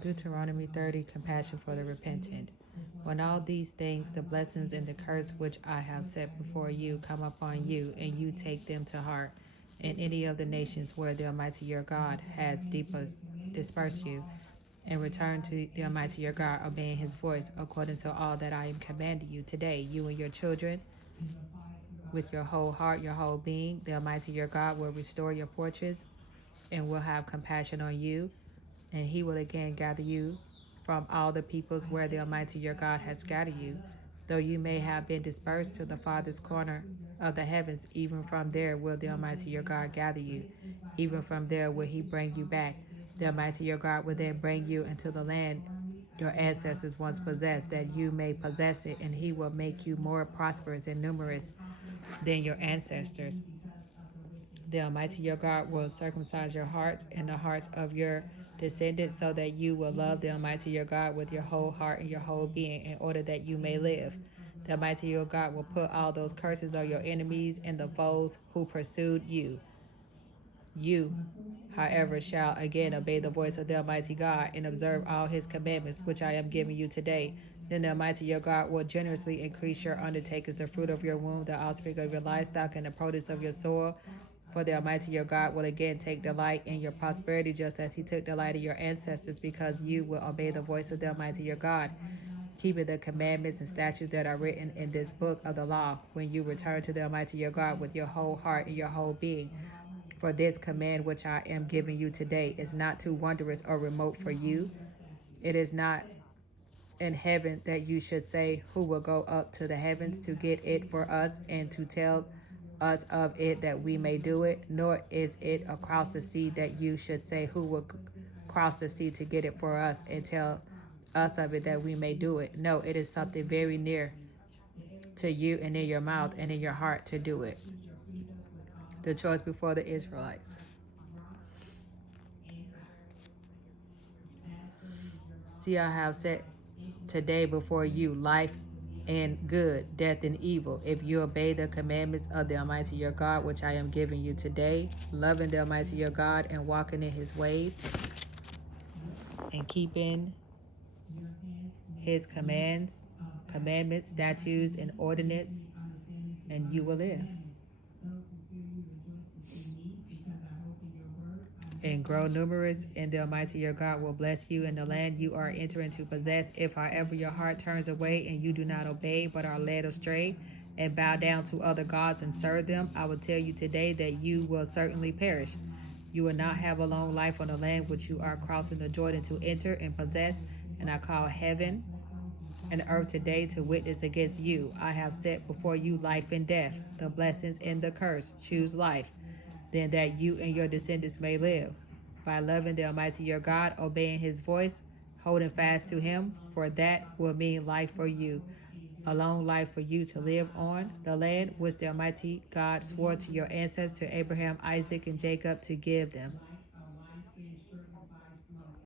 Deuteronomy 30, compassion for the repentant. When all these things, the blessings and the curse which I have set before you, come upon you, and you take them to heart, in any of the nations where the Almighty your God has dispersed you, and return to the Almighty your God, obeying his voice, according to all that I am commanding you today, you and your children, with your whole heart, your whole being, the Almighty your God will restore your fortunes and will have compassion on you, and he will again gather you from all the peoples where the Almighty your God has scattered you. Though you may have been dispersed to the farthest corner of the heavens, even from there will the Almighty your God gather you. Even from there will he bring you back. The Almighty your God will then bring you into the land your ancestors once possessed, that you may possess it, and he will make you more prosperous and numerous than your ancestors. The Almighty your God will circumcise your hearts and the hearts of your descendants, so that you will love the Almighty your God with your whole heart and your whole being, in order that you may live. The Almighty your God will put all those curses on your enemies and the foes who pursued you. You, however, shall again obey the voice of the Almighty God and observe all his commandments, which I am giving you today. Then the Almighty your God will generously increase your undertakings, the fruit of your womb, the offspring of your livestock, and the produce of your soil. For the Almighty your God will again take delight in your prosperity, just as he took delight in your ancestors, because you will obey the voice of the Almighty your God, keeping the commandments and statutes that are written in this book of the law, when you return to the Almighty your God with your whole heart and your whole being. For this command which I am giving you today is not too wondrous or remote for you. It is not in heaven that you should say, who will go up to the heavens to get it for us and to tell us of it that we may do it, nor is it across the sea that you should say, who will cross the sea to get it for us and tell us of it that we may do it. No, it is something very near to you and in your mouth and in your heart to do it. The choice before the Israelites. See, I have set today before you life and good, death and evil. If you obey the commandments of the Almighty your God, which I am giving you today, loving the Almighty your God and walking in his ways and keeping his commandments, statutes, and ordinances, and you will live and grow numerous, and the Almighty your God will bless you in the land you are entering to possess. If however your heart turns away and you do not obey, but are led astray and bow down to other gods and serve them, I will tell you today that you will certainly perish. You will not have a long life on the land which you are crossing the Jordan to enter and possess, and I call heaven and earth today to witness against you. I have set before you life and death, the blessings and the curse. Choose life, then that you and your descendants may live, by loving the Almighty your God, obeying his voice, holding fast to him, for that will mean life for you, a long life for you to live on the land which the Almighty God swore to your ancestors, to Abraham, Isaac, and Jacob, to give them.